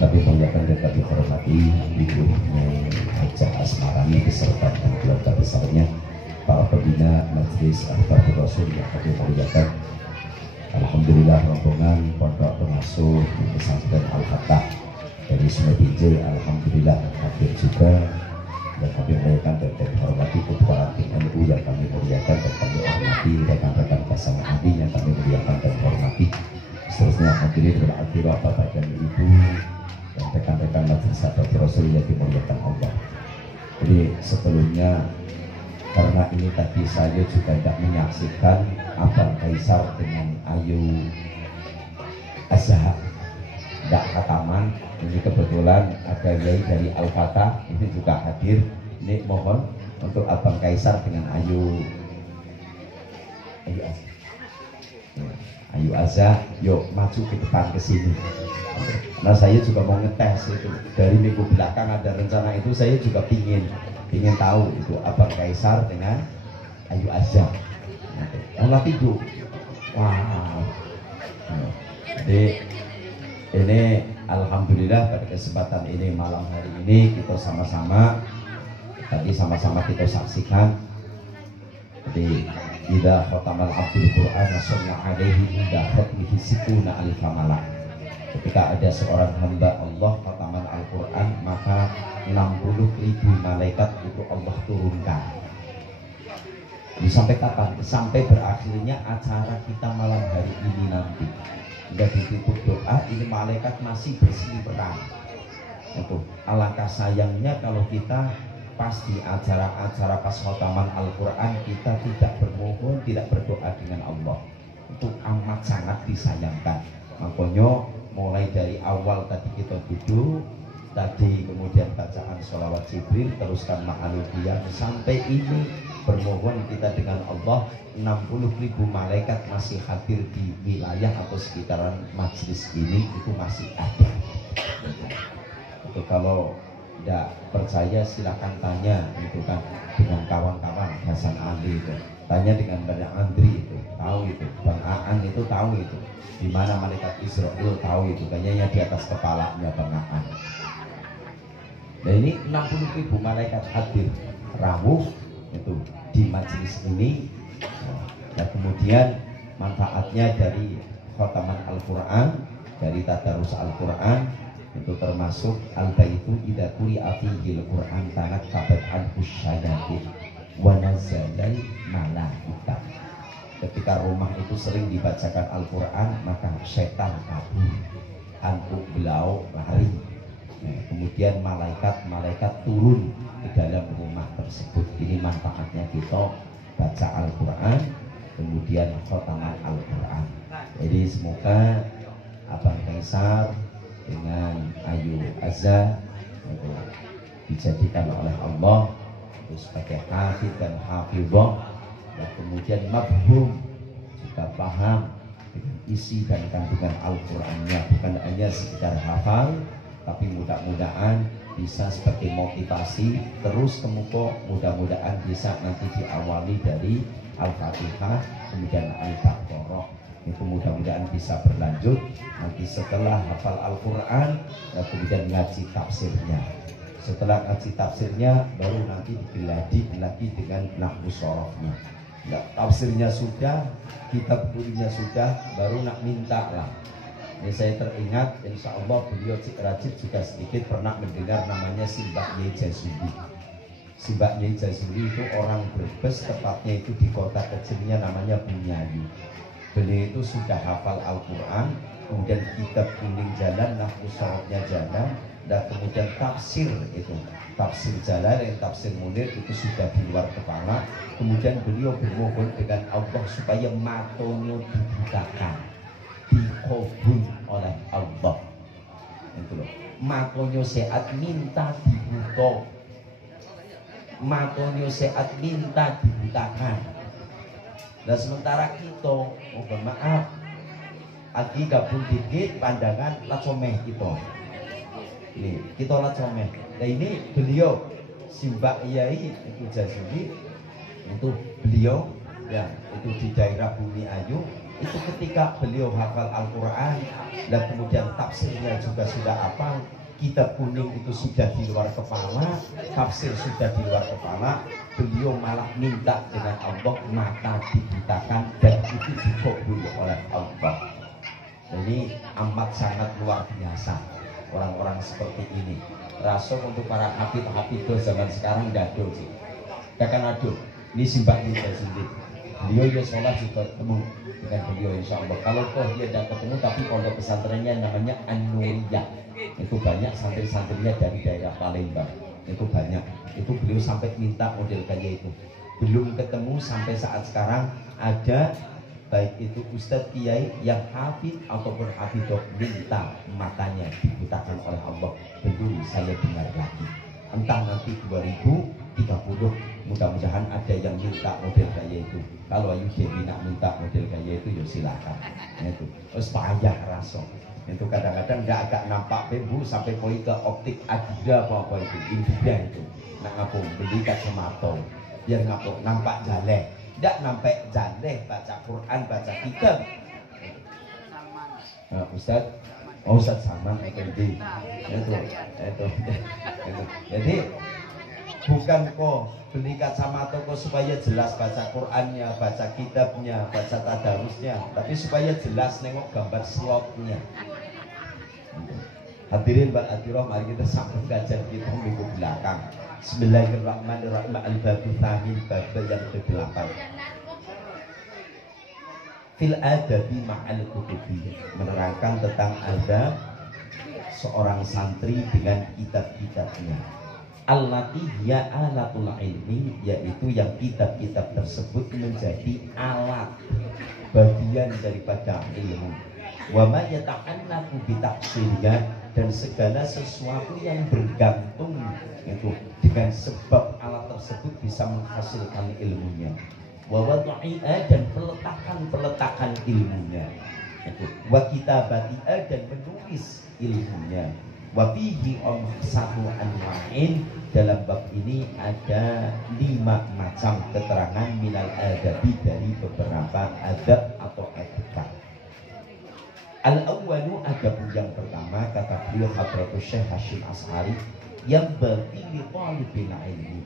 kami muliakan dan kami hormati Ibu Hajah Asmarani beserta dan keluarga besarnya, para pembina Majelis Al-Fatihah Rasul yang kami muliakan. Alhamdulillah rombongan pondok pengasuh di pesantren Al-Fatah dari Sungai Binjai, alhamdulillah hadir juga, dan kami muliakan dan hormati ketua tim NU yang kami muliakan dan kami hormati, rekan-rekan pasangan ahli yang kami muliakan dan hormati. Seterusnya hadirin berhadirat Bapak dan Ibu dan rekan-rekan Majelis Al-Fatihah Rasul yang dimuliakan Allah. Jadi sebelumnya, karena ini tadi saya juga tidak menyaksikan Abang Kaisar dengan Ayu Azhar, tidak khataman. Ini kebetulan ada Yai dari Al-Fatah ini juga hadir. Ini mohon untuk Abang Kaisar dengan Ayu Azhar. Ayu Azhar, yuk maju ke depan ke sini. Nah saya juga mau ngetes itu. Dari minggu belakang ada rencana itu, saya juga ingin tahu itu Abang Kaisar dengan Ayu Azhar. Allah tidur. Wow. Jadi ini alhamdulillah pada kesempatan ini, malam hari ini kita sama-sama kita saksikan. Jadi idza khatamal abdul Qur'an nasalna alaihi inda khatmihi situna alif malak. Ketika ada seorang hamba Allah khataman Al-Qur'an, maka 60.000 malaikat itu Allah turunkan. Sampai kapan? Sampai berakhirnya acara kita malam hari ini nanti. Sudah ditutup doa, ini malaikat masih berseliweran. Itu alangkah sayangnya kalau kita pas di acara-acara pas khotaman Al-Quran kita tidak bermohon, tidak berdoa dengan Allah. Itu amat sangat disayangkan. Makanya mulai dari awal tadi kita duduk, tadi kemudian bacaan sholawat Jibril, teruskan ma'alul qiyam, sampai ini bermohon kita dengan Allah. 60.000 malaikat masih hadir di wilayah atau sekitaran majelis ini, itu masih ada. Itu kalau tidak percaya silakan tanya itu kan dengan kawan-kawan Hasan Ali itu, tanya dengan Bang Andri itu tahu, itu Bang Aan itu tahu, itu di mana malaikat Israel tahu, itu kayaknya di atas kepalanya Bang Aan. Dan ini 60.000 malaikat hadir rawuh itu di majelis ini. Dan kemudian manfaatnya dari khotaman Al-Quran, dari tadarus Al-Quran, itu termasuk al-baitu idza quri'a fihi al-Qur'an tanat kabat al-husyayatin wa nazalal malaika. Ketika rumah itu sering dibacakan Al-Quran, maka setan kabur, hantu belau lari. Kemudian malaikat turun ke dalam rumah tersebut. Ini manfaatnya kita baca Al-Quran, kemudian khotaman Al-Quran. Jadi semoga Abang Kaisar dengan Ayu Azhar itu dijadikan oleh Allah itu sebagai hafid dan hafidhah, dan kemudian mafhum, juga paham dengan isi dan kandungan Al-Qurannya, bukan hanya sekedar hafal, tapi mudah-mudahan bisa sebagai motivasi terus kemudian mudah-mudahan bisa nanti diawali dari Al-Fatihah kemudian Al-Baqarah, itu mudah-mudahan bisa berlanjut nanti setelah hafal Al-Quran dan kemudian ngaji tafsirnya. Setelah ngaji tafsirnya baru nanti digeladi lagi dengan nahwu sorofnya. Nah, tafsirnya sudah, kitab kulinya sudah, baru nak minta lah. Ini saya teringat, insya Allah beliau Cik Rajid juga sedikit pernah mendengar namanya Simbah Yai Jazuli. Simbah Yai Jazuli itu orang Brebes, tepatnya itu di kota kecilnya namanya Bunyayu. Beliau itu sudah hafal Al-Quran, kemudian kitab kuning jalan, nahwu syaratnya jalan, dan kemudian tafsir itu, tafsir jalan dan tafsir munir itu sudah di luar kepala. Kemudian beliau bermohon dengan Allah supaya matonya dibukakan, dikabul oleh Allah. Itu loh, matonya sehat minta dibuka, matonya sehat minta dibutakan. Dan sementara kita, mohon maaf, lagi gabung dikit pandangan lacomeh kita. Ini kita lacomeh. Nah ini beliau Simbah Yai itu Jazuli, itu beliau ya itu di daerah Bumi Ayu Itu ketika beliau hafal Al-Quran dan kemudian tafsirnya juga sudah hafal, kitab kuning itu sudah di luar kepala, tafsir sudah di luar kepala, beliau malah minta dengan Allah mata dibutakan dan itu dikabul oleh Allah. Jadi amat sangat luar biasa orang-orang seperti ini. Rasul untuk para hafid-hafidh zaman sekarang dado sih. Kan aduh, ini simbah kita sendiri. Beliau ya sholat juga ketemu dengan beliau insya Allah. Kalau toh dia tidak ketemu tapi pondok pesantrennya namanya An-Nuriyah. Itu banyak santri-santrinya dari daerah Palembang. Itu banyak. Itu beliau sampai minta model kayak itu. Belum ketemu sampai saat sekarang ada baik itu Ustadz Kiai yang hafid ataupun hafidoh minta matanya dibutakan oleh Allah. Belum saya dengar lagi. Entah nanti 2030 mudah-mudahan ada yang minta model kayak itu. Kalau Ayu Dewi nak minta model kayak itu ya silakan. Itu terus payah raso. Itu kadang-kadang nggak agak nampak bambu sampai poin ke optik Adida apa itu India itu. Nak ngapung beli kacamata biar ngapung nampak jaleh. Tidak nampak jaleh baca Quran baca kitab. Ustadz sama itu. Jadi bukan kok beli kacamata kok supaya jelas baca Qurannya, baca kitabnya, baca tadarusnya, tapi supaya jelas nengok gambar slotnya. Hadirin wal hadirat, mari kita sambung kajian kita minggu belakang. Bismillahirrahmanirrahim. Al-Babu Tsamin, bab yang ke-8. Fil adabi ma'al kutubi, menerangkan tentang adab seorang santri dengan kitab-kitabnya. Allati hiya alatul ilmi, yaitu yang kitab-kitab tersebut menjadi alat bagian daripada ilmu. Wa ma yata'allaqu bi tafsirnya, dan segala sesuatu yang bergantung itu dengan sebab alat tersebut bisa menghasilkan ilmunya. Wa wad'i'a, dan peletakan ilmunya. Wa kitabati'a, dan menulis ilmunya. Wa fihi satu anwa'in, dalam bab ini ada 5 macam keterangan minal adabi, dari beberapa adab atau etika. Al-awwalu, adab yang pertama, kata beliau Hadratus Syekh Hasyim Asy'ari, yang bagi li talibil ilmi,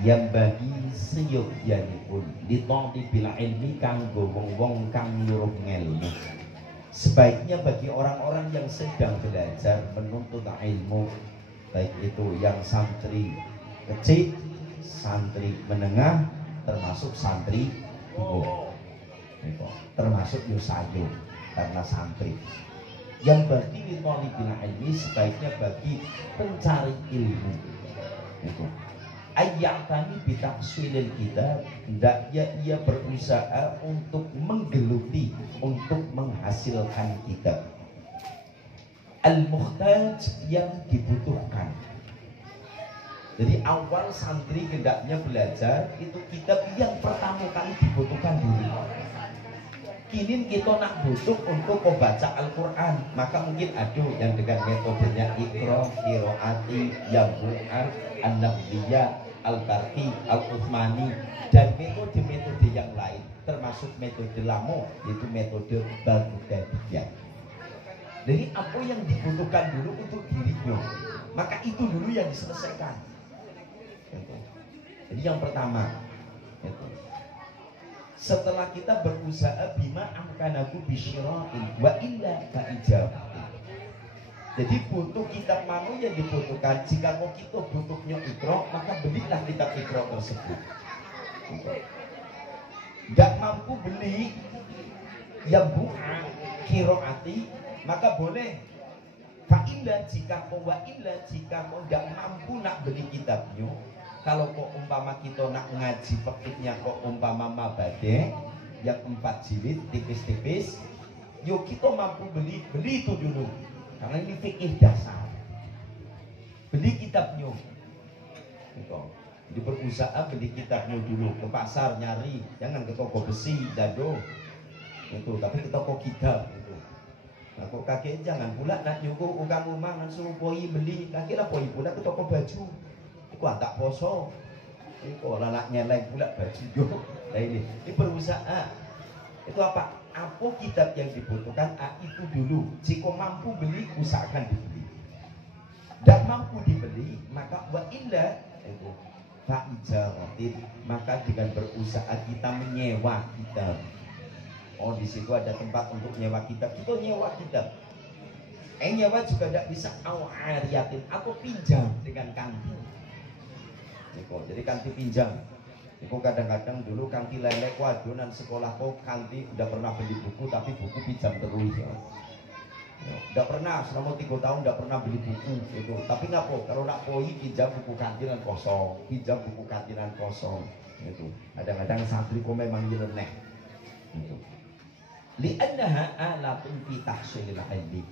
yang bagi seyogyanipun li talibil ilmi kanggo wong-wong kang nyuruh ngelmu. Sebaiknya bagi orang-orang yang sedang belajar menuntut ilmu, baik itu yang santri kecil, santri menengah, termasuk santri tua, termasuk yusayu karena santri. Yang bagi litolibin ilmi, sebaiknya bagi pencari ilmu itu ayyatani bitaqsilil kitab, hendaknya ia berusaha untuk menggeluti, untuk menghasilkan kitab. Al-muhtaj, yang dibutuhkan. Jadi awal santri hendaknya belajar itu kitab yang pertama kali dibutuhkan dulu. Kini kita nak butuh untuk membaca Al-Quran, maka mungkin ada yang dengan metodenya Iqra, Qiraati, Yabu'an, An-Nabdiyah, Al-Tarqi, Al-Uthmani, dan metode-metode yang lain, termasuk metode lama, yaitu metode Baghdadiyah. Jadi apa yang dibutuhkan dulu untuk dirinya, maka itu dulu yang diselesaikan. Jadi yang pertama, setelah kita berusaha bima amkanaku bisyira'in wa illa fa'ijab. Jadi butuh kitab mana yang dibutuhkan. Jika mau kita butuhnya Iqra, maka belilah kitab Iqra tersebut. Gak mampu beli yang bukan Qiraati, maka boleh fa'illa, jika kau wa'illa, jika kau gak mampu nak beli kitabnya. Kalau kok umpama kita nak ngaji fikihnya kok umpama mabade yang 4 jilid tipis-tipis, yuk kita mampu beli itu dulu, karena ini fikih dasar. Beli kitabnya gitu. Jadi berusaha beli kitabnya dulu, ke pasar nyari, jangan ke toko besi dado itu, tapi ke toko kitab itu. Nah kok kakek jangan pula nak nyuruh kamu mangan suruh poi beli, kakek lah poi pula ke toko baju. Wah tak poso, ini orang nak nyeleng pula baju. Nah ini berusaha. Itu apa? apa kitab yang dibutuhkan, itu dulu. Jika mampu beli, usahakan dibeli. Tidak mampu dibeli, maka wa illa itu fa'ijaratin, maka dengan berusaha kita menyewa kitab. Oh, di situ ada tempat untuk nyewa kitab, kita nyewa kitab. Nyewa juga tidak bisa ariatin atau pinjam dengan kanti. Jadi kanti pinjam. Itu kadang-kadang dulu kanti lelek wadunan sekolah kok kanti udah pernah beli buku tapi buku pinjam terus ya. Udah pernah selama 3 tahun udah pernah beli buku itu. Tapi ngapo kalau nak poi pinjam buku kantinan kosong, pinjam buku kantinan kosong itu. Kadang-kadang santri kok memang nyeleneh. Itu. Li'annaha alatun fi tahsilil ilmi.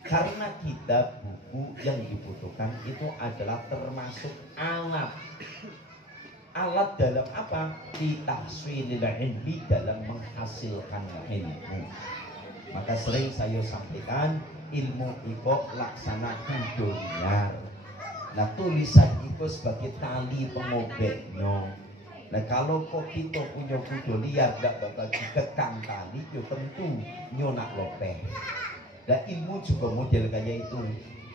Karena kitab buku yang dibutuhkan itu adalah termasuk alat dalam apa? Ditahsilil ilmi, dalam menghasilkan ilmu. Maka sering saya sampaikan, ilmu itu laksanakan dunia. Nah, tulisan itu sebagai tali pengobeknya. Nah, kalau kok kita punya kudu liar tidak bakal dikekang tali, yo tentu nyonak lopeh. Dan ilmu juga model kayak itu.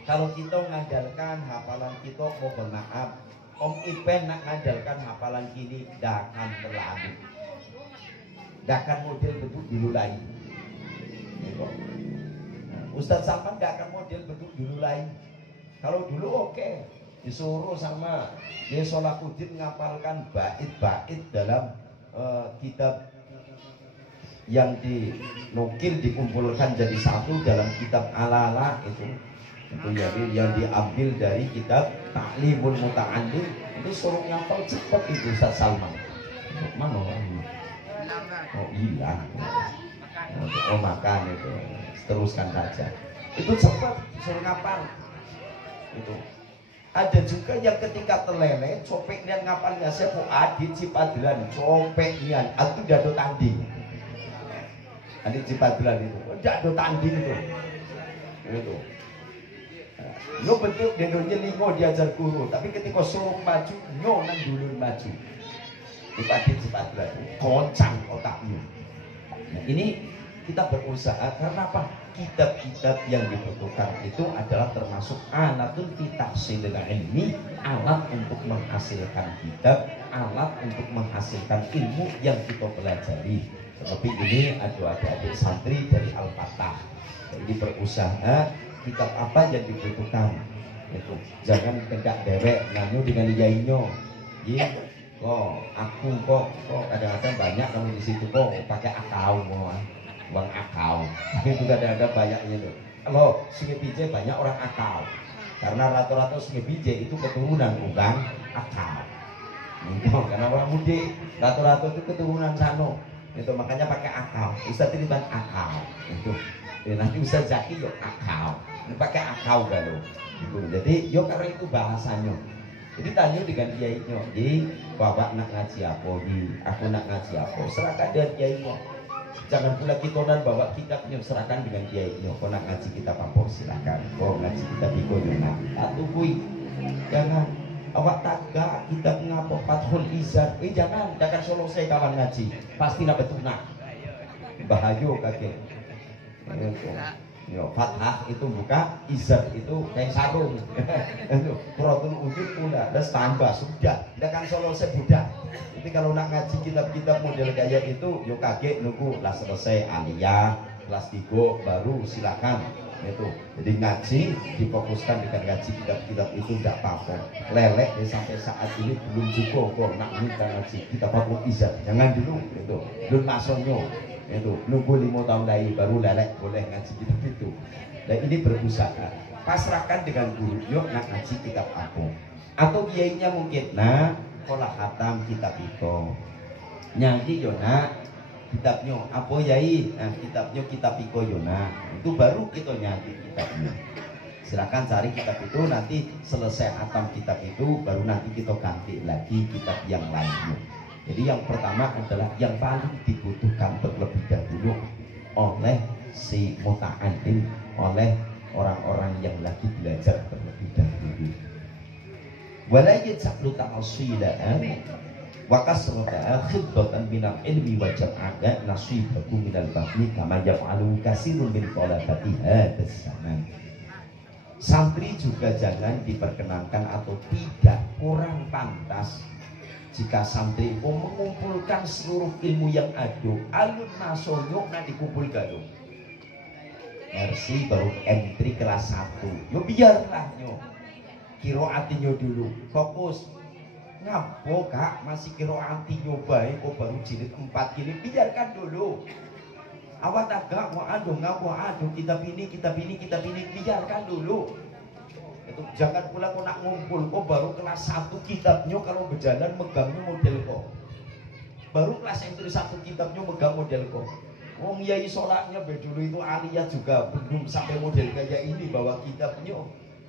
Kalau kita mengandalkan hafalan kita, mohon maaf, Om Ipen nak mengandalkan hafalan kini, tidak akan terlalu. Tidak akan model bentuk dulu lain. Ustadz Salman tidak akan model bentuk dulu lain. Kalau dulu oke, disuruh sama Salahuddin ngapalkan bait-bait dalam kitab yang dinukil dikumpulkan jadi satu dalam kitab Alala itu yang diambil dari kitab Ta'limul Muta'allim. Itu suruh ngapal cepat itu Ustaz Salman. Mana orangnya? Oh hilang. Oh makan itu. Teruskan saja. Itu cepat suruh ngapal. Itu. Ada juga yang ketika terlele copek dan ngapalnya siapa adit Cipadelan copek nian itu dado tanding. Adit Cipadelan itu dado tanding itu. Itu. Lo bentuk dedonya lingo diajar guru, tapi ketika suruh maju, nyonan dulu maju. Itu Adit Cipadelan, goncang otaknya. Nah, ini kita berusaha karena apa? Kitab-kitab yang dibutuhkan itu adalah termasuk alatun fi tahsilil ilmi, alat untuk menghasilkan kitab, alat untuk menghasilkan ilmu yang kita pelajari. Seperti ini ada adik santri dari Al-Fatah. Jadi berusaha kitab apa yang dibutuhkan itu. Jangan tegak dewek nanu dengan yainyo. Kok aku kok kadang-kadang banyak kalau di situ kok pakai akau uang akau. Tapi juga ada banyaknya tuh. Kalau Sungai Bije banyak orang akau. Karena rata-rata Sungai Bije itu keturunan bukan akau. Karena orang mudik rata-rata itu keturunan sano. Itu makanya pakai akau. Ustaz titipan akau. Itu. Nanti Ustaz Zaki yo akau. Pakai akau galau. Gitu. Jadi yo karena itu bahasanya. Jadi tanya dengan kiainya. Jadi bapak nak ngaji apa? Aku nak ngaji apa? Serahkan dengan kiainya. Jangan pula kita dan bawa kitabnya serahkan dengan kiainya. Kau nak ngaji kitab apa? Silakan. Kau ngaji kitab itu nak. Atupui. Jangan. Awak taga kitab ngapa Fathul Izar. Jangan selesai kawan ngaji. Pasti nak betul nak. Bahaya kakek. Yo, fathah itu buka, izar itu kayak sarung. Itu Quratul Wujud pula, dan tambah sudah. Tidak kan selesai budak. Jadi kalau nak ngaji kitab-kitab model kayak itu, yo kaget nunggu lah selesai aliyah, kelas 3 baru silakan. Itu. Jadi ngaji difokuskan dengan ngaji kitab-kitab itu tidak apa-apa. Lelek ya, sampai saat ini belum cukup kok nak minta ngaji kitab Fathul Izar. Jangan dulu itu. Belum masuknya. Itu nunggu 5 tahun lagi baru lelek boleh ngaji kitab itu. Dan ini berusaha pasrahkan dengan guru, yuk nak ngaji kitab apa atau kiainya mungkin nah kolah hatam kitab itu nyanyi yo nak kitabnya apa yai, nah kitabnya kitab iko yo nak itu baru kita nyanyi kitabnya. Silakan cari kitab itu, nanti selesai hatam kitab itu baru nanti kita ganti lagi kitab yang lainnya. Jadi yang pertama adalah yang paling dibutuhkan terlebih dahulu oleh si muta'allim, oleh orang-orang yang lagi belajar terlebih dahulu. Wala yaj'alu ta'asilan wa kasrata khiddatan minal ilmi wa jam'aka nasibaku minal bahmi kama yaf'alu kasirun min talabati hadas zaman. Santri juga jangan diperkenankan atau tidak kurang pantas jika santri mengumpulkan seluruh ilmu yang ada alun nasoyo na dikumpul gado RC baru entry kelas 1 yo biarlah nyo kiro artinya dulu fokus ngapo kak masih kiro anti nyoba kok baru jilid 4 gini biarkan dulu awat agak mau aduh ngapo aduh kitab ini biarkan dulu itu jangan pula kok nak ngumpul kok baru kelas 1 kitabnya kalau berjalan megangnya model kok baru kelas entry 1 kitabnya megang model kok wong yai sholatnya dulu itu aliyah juga belum sampai model kayak ini bawa kitabnya.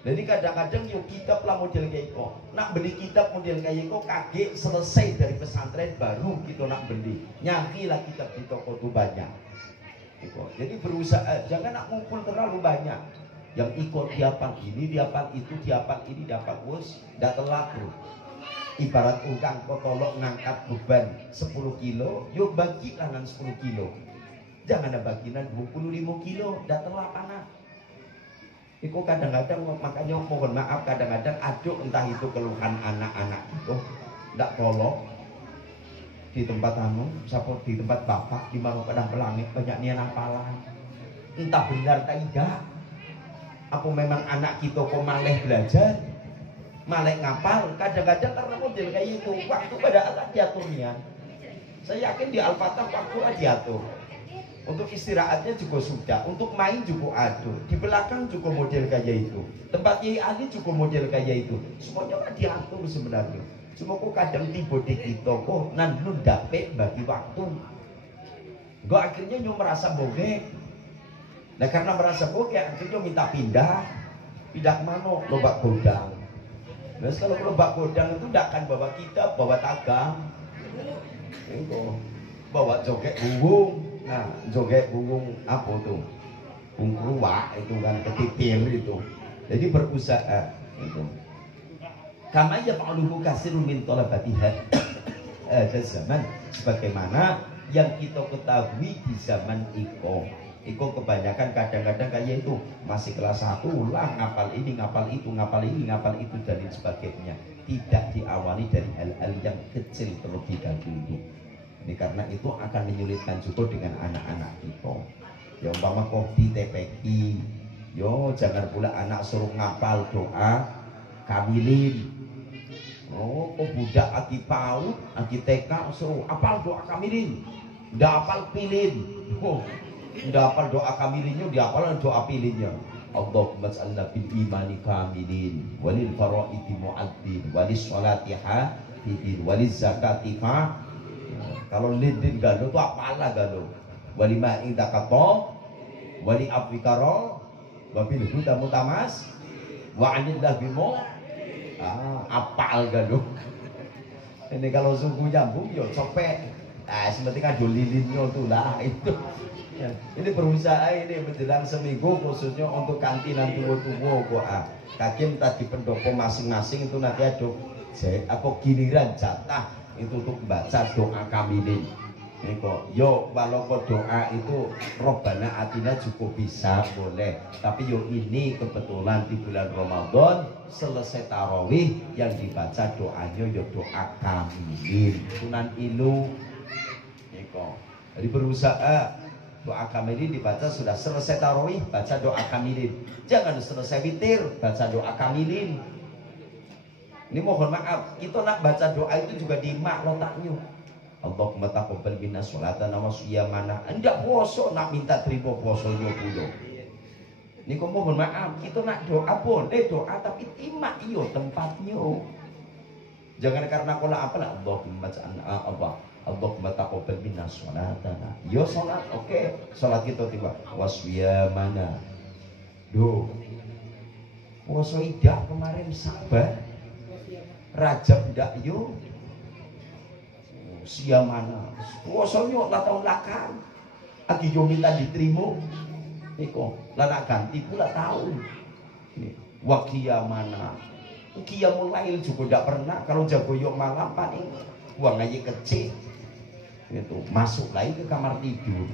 Jadi kadang-kadang yuk kitab lah model kayak kok. Nak beli kitab model kayak kok kaget selesai dari pesantren baru kita nak beli. Nyari lah kitab di toko tuh banyak. Gitu. Jadi berusaha jangan nak ngumpul terlalu banyak. Yang ikut diapal ini, diapal itu, diapal ini, diapal bos, dah telat bro. Ibarat ukang kotolok ngangkat beban 10 kilo, yuk bagi kanan 10 kilo. Jangan ada bagian 25 kilo, dah telat anak. Itu kadang-kadang makanya mohon maaf kadang-kadang aduk entah itu keluhan anak-anak itu tidak tolong di tempat anu, sapot di tempat bapak di mana kadang pelangit banyak nian apalan entah benar tak tidak apa memang anak kita kok maleh belajar maleh ngapal kadang-kadang karena model kayak itu waktu pada alat diaturnya saya yakin di Al-Fatah waktu diatur. Untuk istirahatnya juga sudah, untuk main juga ada. Di belakang juga model kayak itu. Tempat Yai Ali juga model kayak itu. Semuanya kan diatur sebenarnya. Cuma kok kadang tiba di kita kok nan lu dapet bagi waktu. Gue akhirnya nyo merasa bogek. Nah karena merasa bogek akhirnya minta pindah. Pindah mana? Lobak godang. Nah kalau lobak godang itu tidak akan bawa kitab, bawa tagang. Itu bawa joget bubung. Nah, joget bungung apa tuh? Bungkruwak itu kan ketitil itu. Jadi berusaha itu. Kama yaf'aluhu katsirun min talabatiha ada zaman sebagaimana yang kita ketahui di zaman Iko kebanyakan kadang-kadang kayak itu masih kelas 1 lah ngapal ini, ngapal itu, ngapal ini, ngapal itu dan lain sebagainya. Tidak diawali dari hal-hal yang kecil terlebih dahulu. Ini karena itu akan menyulitkan juga dengan anak-anak kita. Ya umpama kopi TPQ, yo jangan pula anak suruh ngapal doa kamilin. Oh, kok budak aki PAUD, aki TK suruh apal doa kamilin, ndak apal pilin. Oh, ndak apal doa kamilinnya, dia apal doa pilinnya. Allahumma ij'alna bil imani kamilin, walil faraidi mu'addin, walis sholati hafidin, waliz zakati fa. Kalau lidin gado itu apalah gado. Wali ma'in takato, wali aplikaro, wabil huda mutamas, wa anillah bimo, apal gado. Ini kalau suku nyambung, yo copek. Seperti kado lilinnya tuh lah itu. Ya, ini berusaha ini menjelang seminggu khususnya untuk kantinan tua-tua kok. Kakim tadi pendopo masing-masing itu nanti ada apa giliran jatah itu untuk baca doa kamilin. Ini kok, yo walaupun doa itu Robbana Atina cukup bisa boleh, tapi yo ini kebetulan di bulan Ramadan selesai tarawih yang dibaca doanya yo doa kamilin, sunan ilu. Ini kok, jadi berusaha doa kamilin dibaca sudah selesai tarawih baca doa kamilin, jangan selesai witir baca doa kamilin. Ini mohon maaf, kita nak baca doa itu juga di mak letaknya. Allahumma taqabbal minna sholatana wa shiyamana. Enggak poso nak minta terima posonya pula. Ini kok mohon maaf, kita nak doa boleh doa tapi imak iyo tempatnya. Jangan karena kola apa lah Allahumma Allah. Allahumma taqabbal minna sholatana. Yo sholat oke, sholat kita tiba wa shiyamana. Duh. Poso idah kemarin sabar. Rajab ndak yo siang mana puasanya lah tahun lakan lagi yo minta diterima iko lah nak ganti pula tahun waktu mana qiyamul lail juga ndak pernah kalau jago yo malam paling buang aja kecil gitu, masuk lagi ke kamar tidur.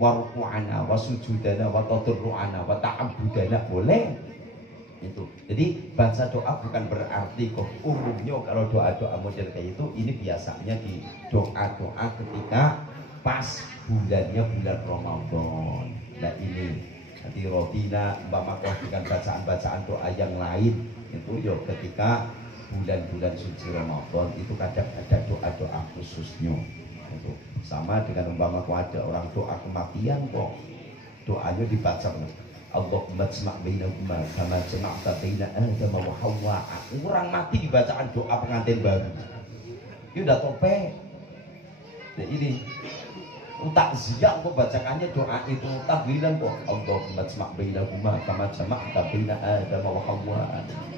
Waruku'ana wa sujudana wa tadarru'ana wa ta'abudana boleh itu. Jadi baca doa bukan berarti kok umumnya kalau doa-doa model kayak itu ini biasanya di doa-doa ketika pas bulannya bulan Ramadan. Nah ini nanti Rodina umpama dengan bacaan-bacaan doa yang lain itu ya ketika bulan-bulan suci Ramadan itu kadang ada doa-doa khususnya itu. Sama dengan umpama ada orang doa kematian kok doanya dibaca Allahumma tsma' bainahuma kama jama'ta baina Adam wa Hawa. Orang mati dibacaan doa pengantin baru itu udah topeng. Nah ini takziah kok bacaannya doa itu tahlilan kok Allahumma tsma' bainahuma kama jama'ta baina Adam wa Hawa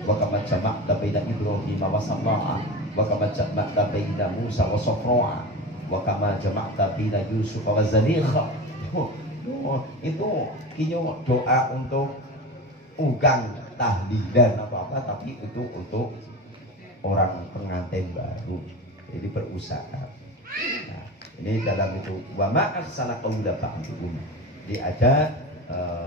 wa kama jama'ta baina Ibrahim wa Sama'a wa kama jama'ta baina Musa wa Safra'a wa kama jama'ta baina Yusuf wa Zalikha. Itu kinyo doa untuk ugang tahlilan apa-apa, tapi itu untuk orang pengantin baru, jadi berusaha. Nah, ini dalam itu wa ma arsala qaula ba'dhum. Jadi ada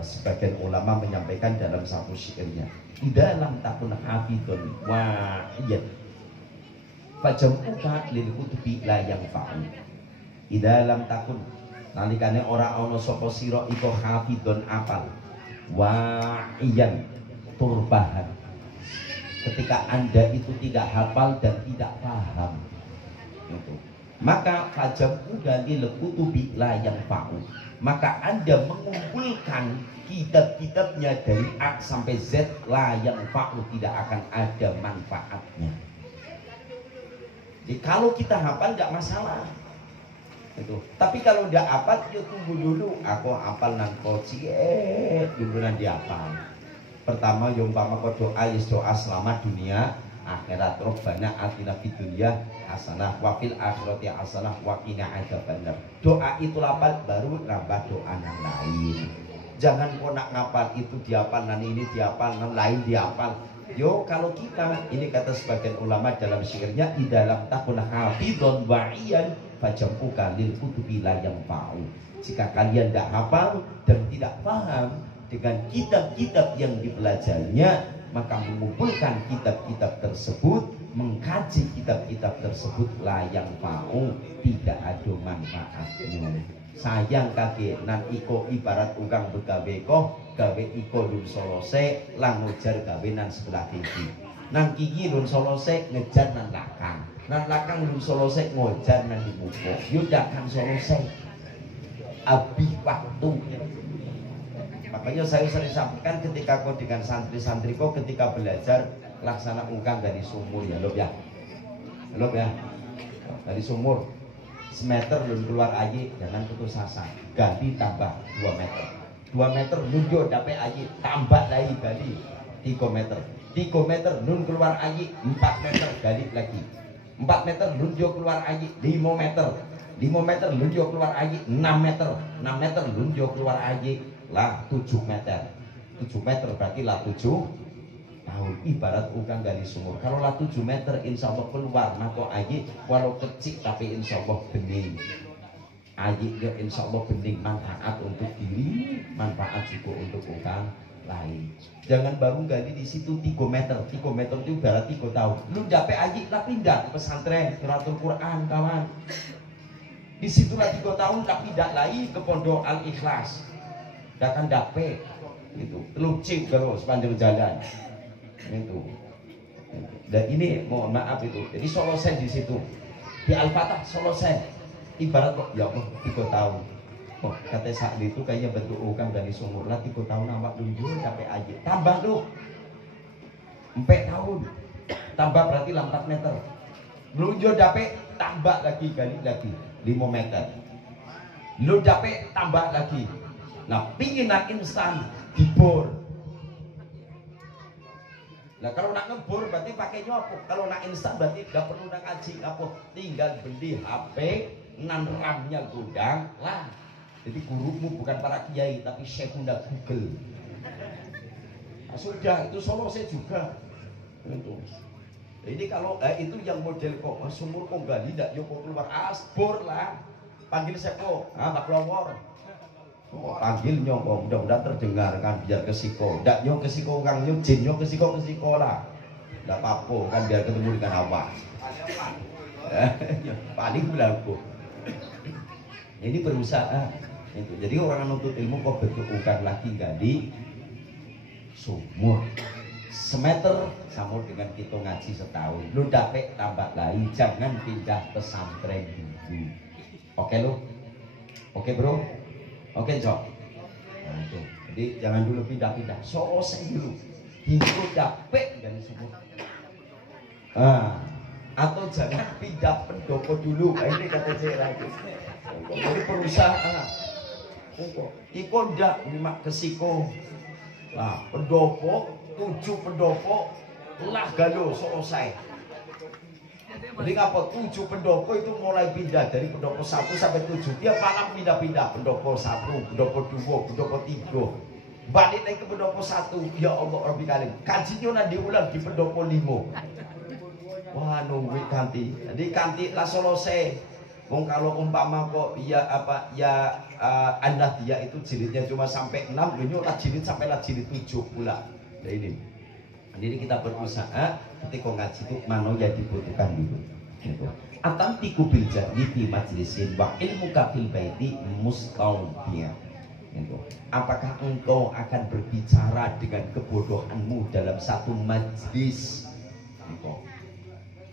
sebagian ulama menyampaikan dalam satu syairnya, dalam takun hafidun wa iyad fajam'uka lil kutubi la yanfa'u. Dalam takun nalikane ora ana sapa sira iku hafidun apal wa'iyan turbahan. Ketika Anda itu tidak hafal dan tidak paham itu, maka fajam'u lil kutubi la yanfa'u, maka Anda mengumpulkan kitab-kitabnya dari A sampai Z la yanfa'u, tidak akan ada manfaatnya. Jadi kalau kita hafal tidak masalah itu. Tapi kalau udah hafal, ya tunggu dulu. Aku hafal nang koci, dulu nanti hafal. Pertama, umpama kau doa, doa selamat dunia, akhirat. Robbana atina fid dunya hasanah wa fil akhirati hasanah wa qina adzabannar. Doa itu hafal, baru nambah doa yang lain. Jangan kau nak ngapal itu dihafal, nan ini dihafal, nan lain dihafal. Yo kalau kita, ini kata sebagian ulama dalam syairnya, idalam takun hafidhon wa'iyan fajam'uka lil kutubi la yanfa'u. Jika kalian tidak hafal dan tidak paham dengan kitab-kitab yang dipelajarinya, maka mengumpulkan kitab-kitab tersebut, mengkaji kitab-kitab tersebut la yanfa'u, tidak ada manfaatnya. Sayang kake nan iko ibarat ukang begawe koh gawe iko lun solose lan ngejar gawe nan sebelah kiri. Nan kiki lun solose ngejar nan lakang. Nan lakang lun solose ngojar nan di muka. Yudakan solose abih waktu. Makanya saya sering sampaikan ketika kau dengan santri-santri kau ketika belajar laksana ungkang dari sumur ya loh ya. Loh ya. Dari sumur semeter lu keluar aji, jangan putus asa, ganti tambah 2 meter 2 meter nunjuk dapat aji, tambah lagi ganti 3 meter 3 meter nun keluar aji, 4 meter ganti lagi 4 meter nunjuk keluar aji, 5 meter 5 meter nunjuk keluar aji, 6 meter 6 meter nunjuk keluar aji lah 7 meter 7 meter berarti lah 7 tahun. Ibarat ukang gali sumur, kalau lah 7 meter insya Allah keluar maka aji walau kecil tapi insya Allah bening aji ya insya Allah bening, manfaat untuk diri, manfaat juga untuk ukang lain. Jangan baru gali di situ 3 meter 3 meter itu ibarat 3 tahun lu dapet aji lah pindah ke pesantren Qiraatul Quran kawan, di situ lah 3 tahun lah pindah lagi ke pondok Al Ikhlas, akan dapet itu lucu kalau sepanjang jalan itu. Dan ini mohon maaf itu. Jadi selesai di situ. Di Al-Fatah selesai. Ibarat kok ya Allah 3 tahun. Oh, kata saat itu kayaknya bentuk ukang dari sumur lah 3 tahun nampak dulu sampai aja. Tambah tuh 4 tahun. Tambah berarti 4 meter. Lunjo dapet tambah lagi gali lagi 5 meter. Lu dapet tambah lagi. Nah, pingin nak instan dibor. Nah kalau nak ngebor berarti pakainya apa? Kalau nak instan berarti gak perlu nak ngaji apa? Tinggal beli HP, nan RAM-nya gudang lah. Jadi gurumu bukan para kiai tapi sekunda Google. Nah, sudah itu solusi juga. Itu. Jadi kalau itu yang model kok sumur kok gali ndak yo kok keluar asbor lah. Panggil sepo, Pak Lowor. Oh, panggil nyong, mudah-mudahan terdengarkan biar kesiko. Ndak nyong kesiko kang nyong jin nyong kesiko lah. Ndak apa-apa kan biar ketemu dengan awak. Paling berlaku. Ini berusaha itu. Jadi orang nuntut ilmu kok bukan lagi gali sumur semeter sama dengan kita ngaji setahun. Lu dapet tambah lagi, jangan pindah pesantren dulu. Oke lu? Oke bro? Oke Cok? Nah itu. Jadi jangan dulu pindah-pindah. Selesai dulu. Itu dapet dari sumur. Atau jangan pindah pendopo dulu. Ini kata saya lagi. Jadi perusahaan. Iko ndak lima kesiko. Nah, pendopo 7 pendopo lah galo selesai. Jadi ngapa 7 pendopo itu mulai pindah dari pendopo 1 sampai 7. Dia malam pindah-pindah pendopo 1, pendopo 2, pendopo 3. Balik lagi ke pendopo 1. Ya Allah Rabbi kalim. Kajinya nanti diulang di pendopo 5. Wah nunggu ganti. Jadi ganti lah selesai. Wong kalau umpama kok ya apa ya anda dia itu jilidnya cuma sampai 6, dunia lah jilid sampai lah jilid 7 pula. Nah ini. Jadi kita berusaha ketika ngaji itu mana yang dibutuhkan dulu. Gitu. Atam tiku bil jadi di majlisin wa ilmu kafil baiti mustawbiya. Gitu. Apakah engkau akan berbicara dengan kebodohanmu dalam satu majlis? Gitu.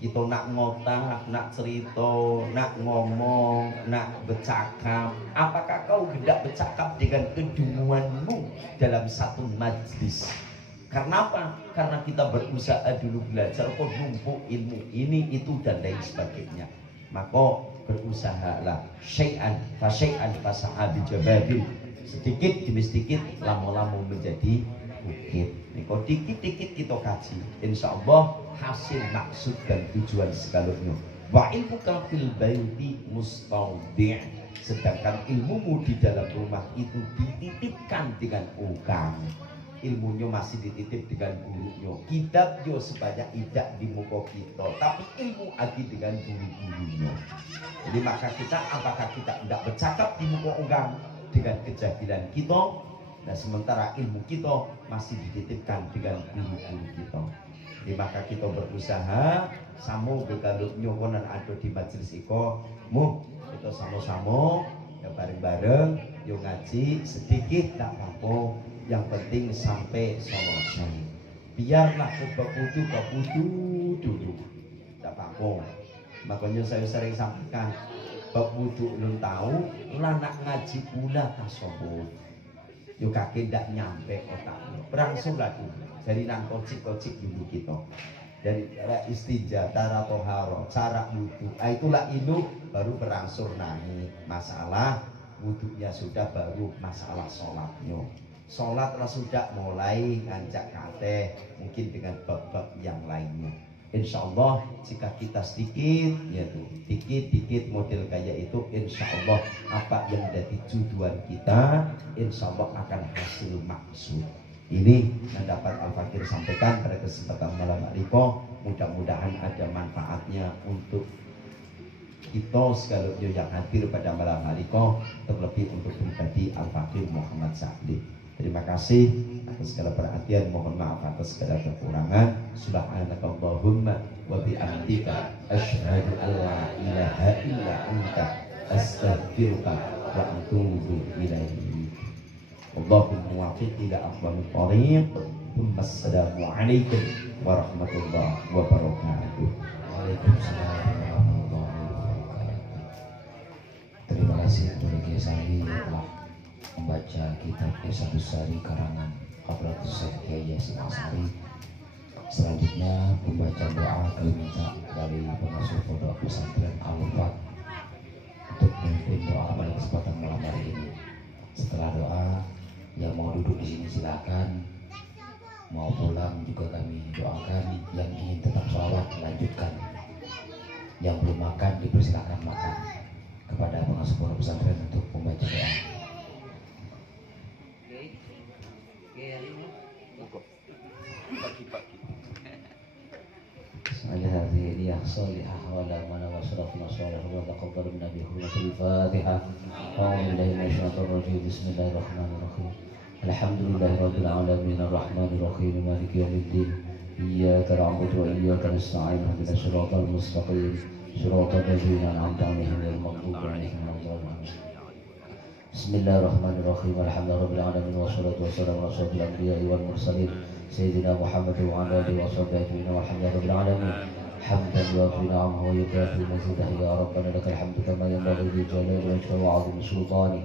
Kita nak ngotak, nak cerita, nak ngomong, nak bercakap. Apakah kau hendak bercakap dengan kedunguanmu dalam satu majlis? Karena apa? Karena kita berusaha dulu belajar kok numpuk ilmu ini, itu dan lain sebagainya. Maka berusahalah syai'an fa syai'an fa sa'abi jababil. Sedikit demi sedikit lama-lama menjadi bukit. Kok dikit-dikit kita kaji, insya Allah hasil maksud dan tujuan segalanya. Wa ilmu kafil baiti mustawdi'. Sedangkan ilmumu di dalam rumah itu dititipkan dengan ukang. Ilmunya masih dititip dengan gurunya. Kitab yo sebanyak tidak di muka kita, tapi ilmu lagi dengan guru-gurunya. Jadi maka kita, apakah kita tidak bercakap di muka orang dengan kejahilan kita? Nah sementara ilmu kita masih dititipkan dengan guru-guru kita. Jadi maka kita berusaha sama kalau nyokonan ada di majelis iko, kita sama-sama ya bareng-bareng yo ngaji sedikit tak apa, yang penting sampai selesai. Biarlah bab wudu dulu tak apa. Makanya saya sering sampaikan bab wudu belum tahu lanak ngaji pula tasawuf. Yo kakek ndak nyampe otaknya. Berangsunglah dulu. Dari nang kocik-kocik dulu kita. Dari cara istinja, cara toharo, cara wudu. Itulah itu baru berangsur naik. Masalah wudunya sudah, baru masalah sholatnya. Sholatlah sudah mulai ngajak kate, mungkin dengan bab-bab yang lainnya. Insya Allah jika kita sedikit, yaitu dikit-dikit model kayak itu, insya Allah apa yang jadi tujuan kita, insya Allah akan hasil maksud. Ini yang dapat Al-Fakir sampaikan pada kesempatan malam hari ini. Mudah-mudahan ada manfaatnya untuk kita sekalian yang hadir pada malam hari ini, terlebih untuk pribadi Al-Fakir Muhammad Sa'di. Terima kasih atas segala perhatian, mohon maaf atas segala kekurangan. Subhanakallahumma wa bihamdika asyhadu an la ilaha illa anta astaghfiruka wa atubu ilaik. Wallahul muwaffiq ila aqwamit thoriq. Wassalamualaikum warahmatullahi wabarakatuh. Waalaikumsalam warahmatullahi wabarakatuh. Terima kasih kepada Kiai Sari yang telah membaca kitab Irsyatus Sari karangan Hadratus Syekh Kiai Yasin Asari. Selanjutnya membaca doa kami minta dari pengasuh pondok pesantren Al-Wafat untuk memimpin doa pada kesempatan malam hari ini. Setelah doa, yang mau duduk di sini silakan, mau pulang juga kami doakan. Yang ingin tetap sholawat lanjutkan, yang belum makan dipersilakan makan. Kepada pengasuh pondok pesantren untuk membaca doa. Saya جاهلية صالحة ولا من وصرفنا صالح وتقبل منا بحرمة الفاتحة. أعوذ بالله من الشيطان الرجيم. بسم الله الرحمن الرحيم. الحمد لله رب العالمين الرحمن الرحيم مالك يوم الدين. إياك نعبد وإياك نستعين اهدنا الصراط المستقيم صراط الذين أنعمت عليهم غير المغضوب عليهم ولا الضالين. بسم الله الرحمن الرحيم. الحمد لله رب العالمين والصلاة والسلام على أشرف الأنبياء والمرسلين سيدنا محمد وعلى آله وصحبه أجمعين والحمد لله رب العالمين حمدا يوافي نعمه ويكافئ مزيده. يا ربنا لك الحمد كما ينبغي لجلال وجهك وعظيم سلطانك.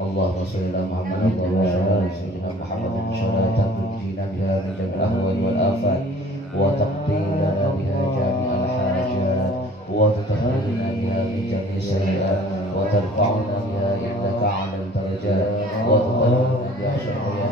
اللهم صل على محمد اللهم صل على سيدنا محمد صلاة تنجينا بها من جميع الأهوال والآفات وتقضي لنا بها جميع الحاجات وتطهرنا بها من جميع السيئات وترفعنا بها عندك أعلى الدرجات وتطهرنا بها شرعيا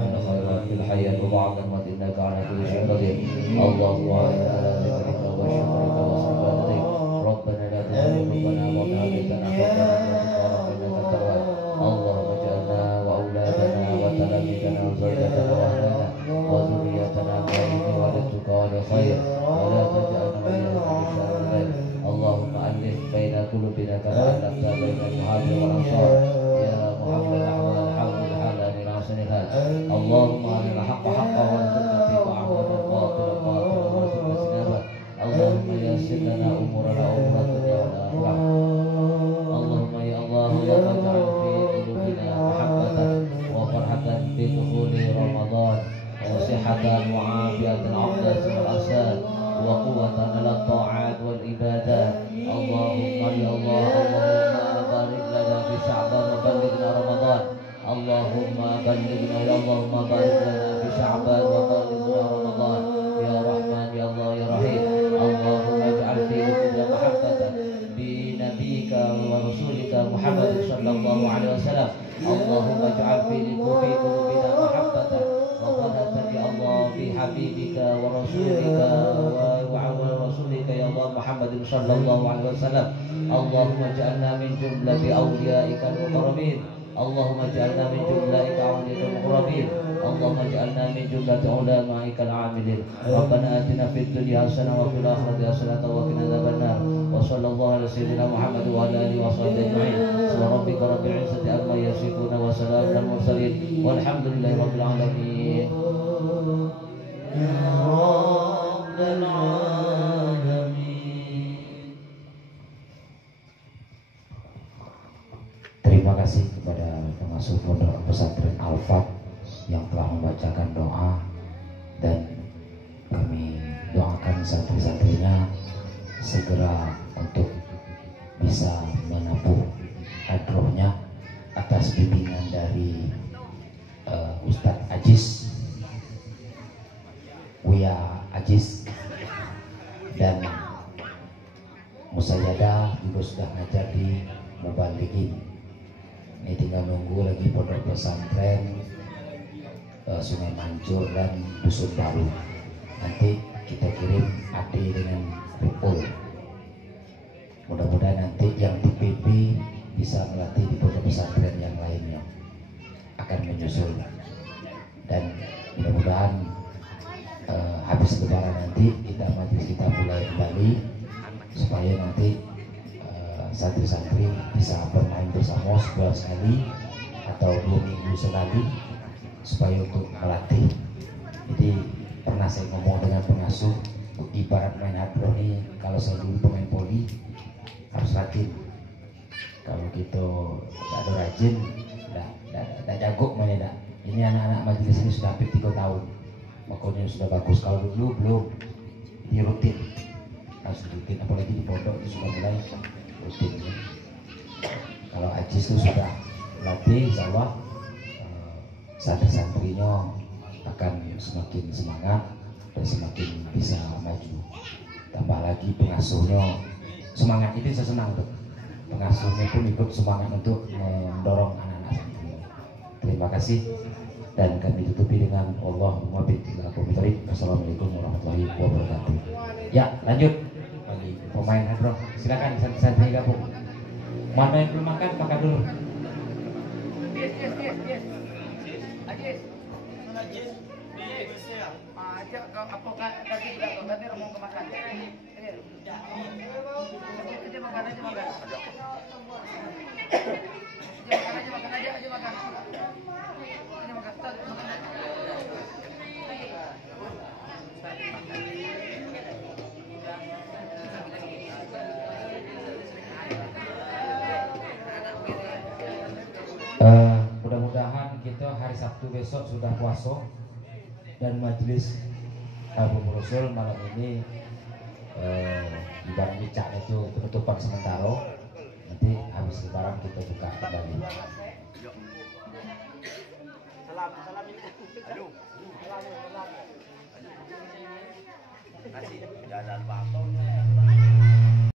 من الخيرات في الحياة وبعد الموت إنك على كل شيء قدير. اللهم إنا على ذكرك وشكرك وحسن عبادتك. ربنا لا تزغ قلوبنا بعد إذ هديتنا وهب لنا من لدنك التواب. اللهم اجعلنا وأولادنا وتلاميذنا وزوجتنا وأهلنا وذريتنا بعلم ولدتك ولخير ولا تجعلنا وليا للشر. اللهم ألف بين قلوبنا كما ألفت بين المهاجر والأنصار. يا محمد الأحوال حول الحال من أحسن الحال. اللهم أرنا الحق حقا وارزقنا اتباعه والباطل باطلا وارزقنا اجتنابه. اللهم يسر لنا أمورنا وأمور الدنيا والآخرة. اللهم يا الله اللهم اجعل في قلوبنا محبة وفرحة بدخول رمضان وصحة وعافية عقدة والأساد وقوة على الطاعات والعبادات. اللهم يا الله اللهم بارك لنا في شعبان وبلغنا رمضان. اللهم بلغنا يا اللهم بارك لنا في شعبان وبلغنا رمضان يا رحمن يا الله يا رحيم. اللهم اجعل في قلوبنا محبة بنبيك ورسولك محمد صلى الله عليه وسلم. اللهم اجعل في قلوبنا محبة وفرحة يا الله بحبيبك ورسولك ورسولك يا الله محمد صلى الله عليه وسلم. اللهم اجعلنا من جملة أوليائك المقربين. اللهم اجعلنا من جملة أوليائك المقربين. اللهم اجعلنا من جملة علمائك العاملين. ربنا آتنا في الدنيا حسنة وفي الآخرة حسنة وقنا عذاب النار. وصلى الله على سيدنا محمد وعلى آله وصحبه أجمعين. سبحان ربك رب العزة عما يصفون وسلام على المرسلين والحمد لله رب العالمين. يا رب العالمين. Terima kasih kepada pengasuh Pondok Pesantren Al-Fat yang telah membacakan doa, dan kami doakan santri-santrinya segera untuk bisa menempuh hadrohnya atas bimbingan dari Ustadz Ajis, Buya Ajis, dan Musayyadah juga sudah ngajar di Mubalighin. Ini tinggal nunggu lagi Pondok Pesantren Sungai Mancur dan Dusun Baru. Nanti kita kirim AD dengan Ripple. Mudah-mudahan nanti yang di PP bisa melatih di pondok pesantren yang lainnya akan menyusul, dan mudah-mudahan habis lebaran nanti majelis kita mulai kembali supaya nanti santri-santri bisa bermain bersama sebulan sekali atau 2 minggu sekali supaya untuk melatih. Jadi pernah saya ngomong dengan pengasuh, ibarat main hadroh nih, kalau saya dulu pemain poli harus rajin. Kalau gitu tidak ada rajin, tidak jago mainnya. Ini anak-anak majelis ini sudah hampir 3 tahun, makanya sudah bagus. Kalau dulu belum, dia rutin, harus rutin. Apalagi di pondok itu sudah mulai rutin. Kalau Ajis itu sudah latih, insya Allah santri-santrinya akan semakin semangat dan semakin bisa maju. Tambah lagi pengasuhnya semangat, itu saya senang tuh. Pengasuhnya pun ikut semangat untuk mendorong anak-anak santri. Terima kasih, dan kami tutupi dengan Allahumma bi'idznika. Wassalamualaikum warahmatullahi wabarakatuh. Ya, lanjut bagi pemain hadroh. Silakan santri-santri gabung. Mana yang belum makan, makan dulu. Yes. Ajak kau apa ganti berapa ganti mau ke makan. Aja makan aja makan. Makan aja makan. Aja makan. Mudah-mudahan kita hari Sabtu besok sudah puasa dan majelis Abu Rasul malam ini ibarat bicaknya itu penutupan sementara, nanti habis lebaran kita buka kembali. Salam ini. Aduh. Salam. Kasih jalan baton.